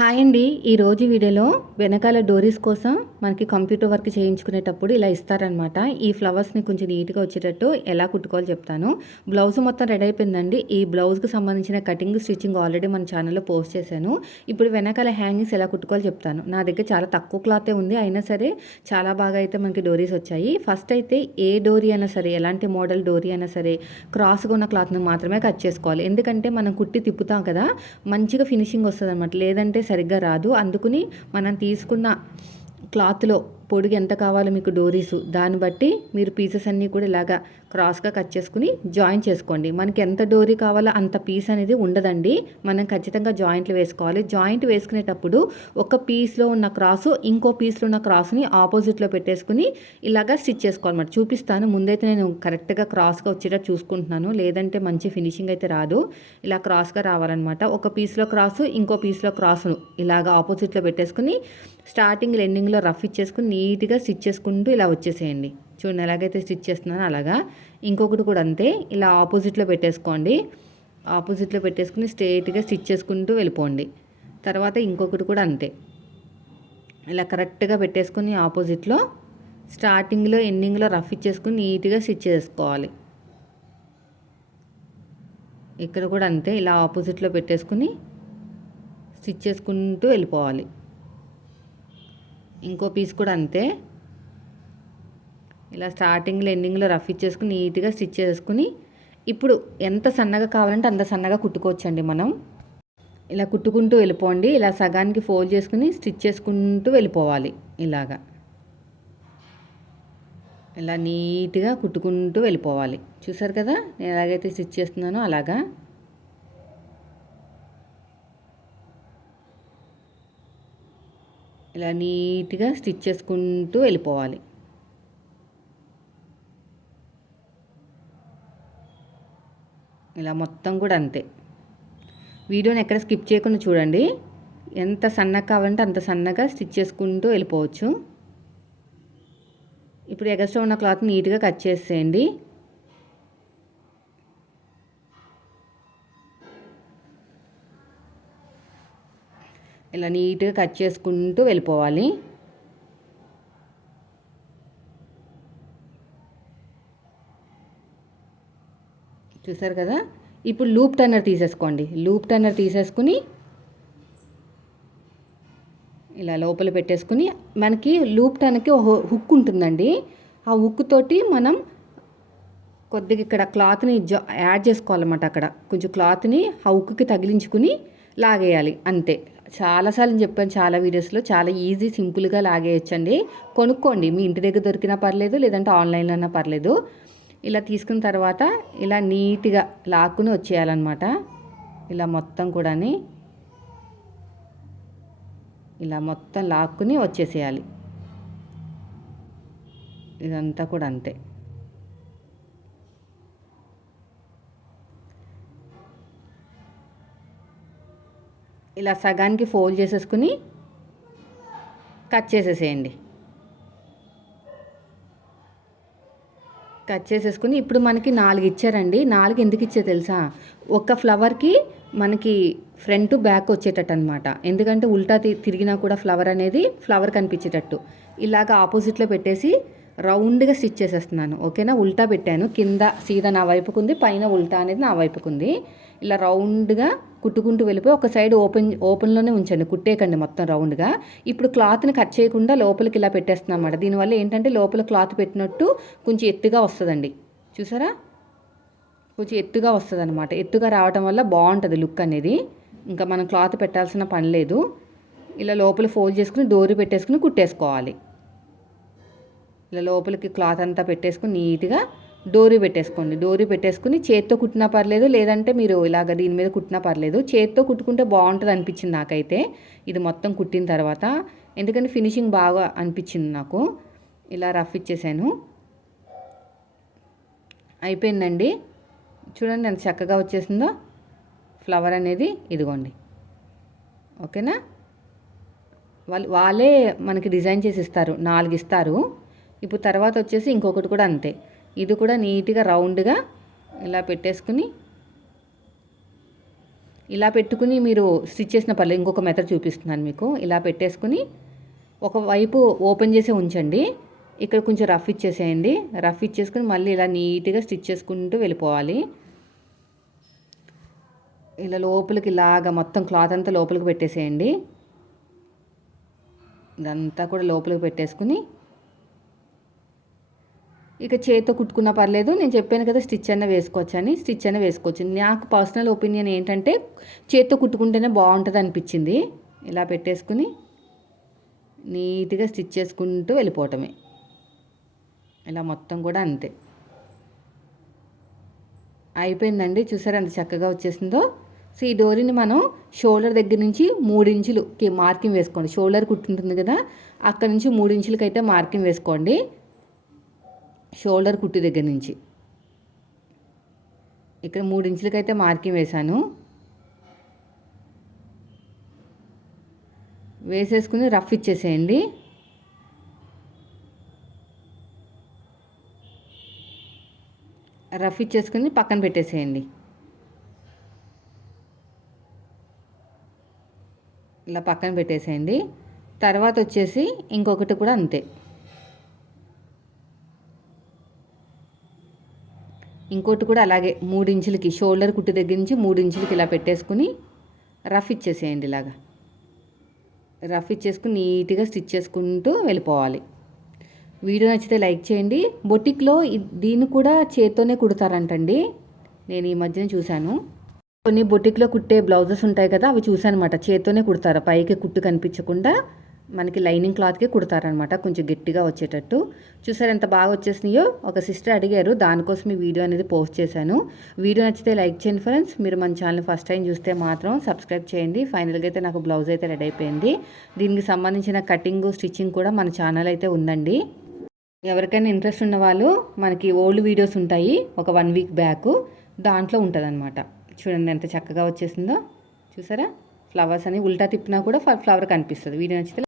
Hi అండి. ఈరోజు వీడియోలో వెనకాల డోరీస్ కోసం మనకి కంప్యూటర్ వర్క్ చేయించుకునేటప్పుడు ఇలా ఇస్తారనమాట ఈ ఫ్లవర్స్ని కొంచెం నీట్గా వచ్చేటట్టు ఎలా కుట్టుకోవాలో చెప్తాను. బ్లౌజ్ మొత్తం రెడీ అయిపోయిందండి. ఈ బ్లౌజ్కి సంబంధించిన కటింగ్ స్టిచ్చింగ్ ఆల్రెడీ మన ఛానల్లో పోస్ట్ చేశాను. ఇప్పుడు వెనకాల హ్యాంగింగ్స్ ఎలా కుట్టుకోవాలో చెప్తాను. నా దగ్గర చాలా తక్కువ క్లాతే ఉంది. అయినా సరే చాలా బాగా అయితే మనకి డోరీస్ వచ్చాయి. ఫస్ట్ అయితే ఏ డోరీ అయినా సరే ఎలాంటి మోడల్ డోరీ అయినా సరే క్రాస్గా ఉన్న క్లాత్ని మాత్రమే కట్ చేసుకోవాలి. ఎందుకంటే మనం కుట్టి తిప్పుతాం కదా మంచిగా ఫినిషింగ్ వస్తుంది అనమాట లేదంటే సరిగ్గా రాదు. అందుకుని మనం తీసుకున్న క్లాత్లో పొడుగు ఎంత కావాలో మీకు డోరీసు. దాన్ని బట్టి మీరు పీసెస్ అన్నీ కూడా ఇలాగా క్రాస్గా కట్ చేసుకుని జాయిన్ చేసుకోండి. మనకి ఎంత డోరీ కావాలో అంత పీస్ అనేది ఉండదండి. మనం ఖచ్చితంగా జాయింట్లు వేసుకోవాలి. జాయింట్ వేసుకునేటప్పుడు ఒక పీస్లో ఉన్న క్రాసు ఇంకో పీస్లో ఉన్న క్రాస్ని ఆపోజిట్లో పెట్టేసుకుని ఇలాగా స్టిచ్ చేసుకోవాలన్నమాట. చూపిస్తాను. ముందైతే నేను కరెక్ట్గా క్రాస్గా వచ్చేటట్టు చూసుకుంటున్నాను. లేదంటే మంచి ఫినిషింగ్ అయితే రాదు. ఇలా క్రాస్గా రావాలన్నమాట. ఒక పీస్లో క్రాసు ఇంకో పీస్లో క్రాసును ఇలాగ ఆపోజిట్లో పెట్టేసుకుని స్టార్టింగ్ ఎండింగ్లో రఫ్ ఇచ్చేసుకుని నీట్గా స్టిచ్ చేసుకుంటూ ఇలా వచ్చేసేయండి. చూడండి ఎలాగైతే స్టిచ్ చేస్తున్నానో అలాగా ఇంకొకటి కూడా అంతే. ఇలా ఆపోజిట్లో పెట్టేసుకోండి. ఆపోజిట్లో పెట్టేసుకుని స్ట్రైట్గా స్టిచ్ చేసుకుంటూ వెళ్ళిపోండి. తర్వాత ఇంకొకటి కూడా అంతే. ఇలా కరెక్ట్గా పెట్టేసుకుని ఆపోజిట్లో స్టార్టింగ్లో ఎండింగ్లో రఫ్ ఇచ్చేసుకుని నీట్గా స్టిచ్ చేసుకోవాలి. ఇక్కడ కూడా అంతే. ఇలా ఆపోజిట్లో పెట్టేసుకుని స్టిచ్ చేసుకుంటూ వెళ్ళిపోవాలి. ఇంకో పీస్ కూడా అంతే. ఇలా స్టార్టింగ్లో ఎండింగ్లో రఫ్ ఇచ్చేసుకుని నీట్గా స్టిచ్ చేసుకుని ఇప్పుడు ఎంత సన్నగా కావాలంటే అంత సన్నగా కుట్టుకోవచ్చండి మనం. ఇలా కుట్టుకుంటూ వెళ్ళిపోండి. ఇలా సగానికి ఫోల్డ్ చేసుకుని స్టిచ్ చేసుకుంటూ వెళ్ళిపోవాలి ఇలాగా. ఇలా నీట్గా కుట్టుకుంటూ వెళ్ళిపోవాలి. చూసారు కదా? నేను ఎలాగైతే స్టిచ్ చేస్తున్నానో అలాగా. ఇలా నీట్గా స్టిచ్ చేసుకుంటూ వెళ్ళిపోవాలి. ఇలా మొత్తం కూడా అంతే. వీడియోని ఎక్కడ స్కిప్ చేయకుండా చూడండి. ఎంత సన్నగా కావాలంటే అంత సన్నగా స్టిచ్ చేసుకుంటూ వెళ్ళిపోవచ్చు. ఇప్పుడు ఎగస్ట్రా ఉన్న క్లాత్ నీట్గా కట్ చేసేయండి. ఇలా నీట్గా కట్ చేసుకుంటూ వెళ్ళిపోవాలి. చూసారు కదా? ఇప్పుడు లూప్ టర్నర్ తీసేసుకోండి. లూప్ టర్నర్ తీసేసుకుని ఇలా లోపల పెట్టేసుకుని మనకి లూప్ టర్నర్కి హుక్ ఉంటుందండి. ఆ హుక్ తోటి మనం కొద్దిగా ఇక్కడ క్లాత్ని జా యాడ్ చేసుకోవాలన్నమాట అక్కడ. కొంచెం క్లాత్ని ఆ హుక్కి తగిలించుకుని లాగేయాలి. అంతే. చాలాసార్లు చెప్పాను చాలా వీడియోస్లో చాలా ఈజీ సింపుల్గా లాగేయచ్చండి. కొనుక్కోండి. మీ ఇంటి దగ్గర దొరికినా పర్లేదు లేదంటే ఆన్లైన్లో అయినా పర్లేదు. ఇలా తీసుకున్న తర్వాత ఇలా నీట్గా లాక్కుని వచ్చేయాలన్నమాట. ఇలా మొత్తం కూడా ఇలా మొత్తం లాక్కుని వచ్చేసేయాలి. ఇదంతా కూడా అంతే. ఇలా సగానికి ఫోల్డ్ చేసేసుకుని కట్ చేసేసేయండి. కట్ చేసేసుకుని ఇప్పుడు మనకి నాలుగు ఇచ్చారండి. నాలుగు ఎందుకు ఇచ్చే తెలుసా? ఒక ఫ్లవర్కి మనకి ఫ్రంట్ బ్యాక్ వచ్చేటట్టు అనమాట ఎందుకంటే ఉల్టా తిరిగినా కూడా ఫ్లవర్ అనేది ఫ్లవర్ కనిపించేటట్టు. ఇలాగ ఆపోజిట్లో పెట్టేసి రౌండ్గా స్టిచ్ చేసేస్తున్నాను. ఓకేనా? ఉల్టా పెట్టాను. కింద సీదా నా వైపుకు ఉంది పైన ఉల్టా అనేది నా వైపుకు ఉంది ఇలా రౌండ్గా కుట్టుకుంటూ వెళ్ళిపోయి ఒక సైడ్ ఓపెన్ ఓపెన్లోనే ఉంచండి కుట్టేయకండి మొత్తం రౌండ్గా. ఇప్పుడు క్లాత్ని కట్ చేయకుండా లోపలికి ఇలా పెట్టేస్తున్నాం అన్నమాట. దీనివల్ల ఏంటంటే లోపల క్లాత్ పెట్టినట్టు కొంచెం ఎత్తుగా వస్తుందండి. చూసారా? కొంచెం ఎత్తుగా వస్తుంది అనమాట ఎత్తుగా రావటం వల్ల బాగుంటుంది లుక్ అనేది. ఇంకా మనం క్లాత్ పెట్టాల్సిన పని లేదు. ఇలా లోపల ఫోల్డ్ చేసుకుని డోరీ పెట్టేసుకుని కుట్టేసుకోవాలి. ఇలా లోపలికి క్లాత్ అంతా పెట్టేసుకుని నీట్గా డోరీ పెట్టేసుకోండి. డోరీ పెట్టేసుకుని చేత్తో కుట్టినా పర్లేదు లేదంటే మీరు ఇలాగ దీని మీద కుట్టినా పర్లేదు. చేత్తో కుట్టుకుంటే బాగుంటుంది అనిపించింది నాకైతే. ఇది మొత్తం కుట్టిన తర్వాత ఎందుకంటే ఫినిషింగ్ బాగా అనిపించింది నాకు. ఇలా రఫ్ ఇచ్చేసాను. అయిపోయిందండి. చూడండి ఎంత చక్కగా వచ్చేసిందో. ఫ్లవర్ అనేది ఇదిగోండి. ఓకేనా? వాళ్ళు వాళ్ళే మనకి డిజైన్ చేసి ఇస్తారు. నాలుగు ఇస్తారు. ఇప్పుడు తర్వాత వచ్చేసి ఇంకొకటి కూడా అంతే. ఇది కూడా నీట్గా రౌండ్గా ఇలా పెట్టేసుకుని ఇలా పెట్టుకుని మీరు స్టిచ్ చేసిన పర్లేదు ఇంకొక మెథడ్ చూపిస్తున్నాను మీకు. ఇలా పెట్టేసుకుని ఒకవైపు ఓపెన్ చేసి ఉంచండి. ఇక్కడ కొంచెం రఫ్ ఇచ్చేసేయండి. రఫ్ ఇచ్చేసుకుని మళ్ళీ ఇలా నీట్గా స్టిచ్ చేసుకుంటూ వెళ్ళిపోవాలి. ఇలా లోపలికి ఇలాగా మొత్తం క్లాత్ అంతా లోపలికి పెట్టేసేయండి. ఇదంతా కూడా లోపలికి పెట్టేసుకుని ఇక చేతితో కుట్టుకున్నా పర్లేదు. నేను చెప్పాను కదా స్టిచ్ అన్న వేసుకోవచ్చు అని. స్టిచ్ అన్న వేసుకోవచ్చు. నాకు పర్సనల్ ఒపీనియన్ ఏంటంటే చేతితో కుట్టుకుంటేనే బాగుంటుంది అనిపించింది. ఇలా పెట్టేసుకుని నీట్గా స్టిచ్ చేసుకుంటూ వెళ్ళిపోవటమే. ఇలా మొత్తం కూడా అంతే. అయిపోయిందండి. చూసారు ఎంత చక్కగా వచ్చేసిందో. సో ఈ డోరీని మనం షోల్డర్ దగ్గర నుంచి మూడించులు మార్కింగ్ వేసుకోండి. షోల్డర్ కుట్టుంటుంది కదా అక్కడ నుంచి మూడించులకైతే మార్కింగ్ వేసుకోండి. షోల్డర్ కుట్టు దగ్గర నుంచి. ఇక్కడ మూడించులకి అయితే మార్కింగ్ వేశాను. వేసేసుకుని రఫ్ ఇచ్చేసేయండి. రఫ్ ఇచ్చేసుకుని పక్కన పెట్టేసేయండి. ఇలా పక్కన పెట్టేసేయండి. తర్వాత వచ్చేసి ఇంకొకటి కూడా అంతే. ఇంకోటి కూడా అలాగే మూడించులకి షోల్డర్ కుట్టు దగ్గర నుంచి మూడు ఇంచులకి ఇలా పెట్టేసుకుని రఫ్ ఇచ్చేసేయండి ఇలాగా. రఫ్ ఇచ్చేసుకుని నీట్గా స్టిచ్ చేసుకుంటూ వెళ్ళిపోవాలి. వీడియో నచ్చితే లైక్ చేయండి. బొటిక్లో దీన్ని కూడా చేత్తోనే కుడతారంటండి. నేను ఈ మధ్యన చూశాను. కొన్ని బొటిక్లో కుట్టే బ్లౌజెస్ ఉంటాయి కదా అవి చూశాను అనమాట చేత్తోనే కుడతారు. పైకి కుట్టు కనిపించకుండా మనకి లైనింగ్ క్లాత్కే కుడతారనమాట కొంచెం గట్టిగా వచ్చేటట్టు. చూసారు ఎంత బాగా వచ్చేసినాయో? ఒక సిస్టర్ అడిగారు దానికోసం ఈ వీడియో అనేది పోస్ట్ చేశాను. వీడియో నచ్చితే లైక్ చేయండి ఫ్రెండ్స్. మీరు మన ఛానల్ ఫస్ట్ టైం చూస్తే మాత్రం సబ్స్క్రైబ్ చేయండి. ఫైనల్గా అయితే నాకు బ్లౌజ్ అయితే రెడీ అయిపోయింది. దీనికి సంబంధించిన కటింగ్ స్టిచ్చింగ్ కూడా మన ఛానల్ అయితే ఉందండి. ఎవరికైనా ఇంట్రెస్ట్ ఉన్న వాళ్ళు మనకి ఓల్డ్ వీడియోస్ ఉంటాయి ఒక వన్ వీక్ బ్యాక్ దాంట్లో ఉంటుందన్నమాట. చూడండి ఎంత చక్కగా వచ్చేసిందో. చూసారా? ఫ్లవర్స్ అని ఉల్టా తిప్పినా కూడా ఫ్లవర్ కనిపిస్తుంది. వీడియో నచ్చితే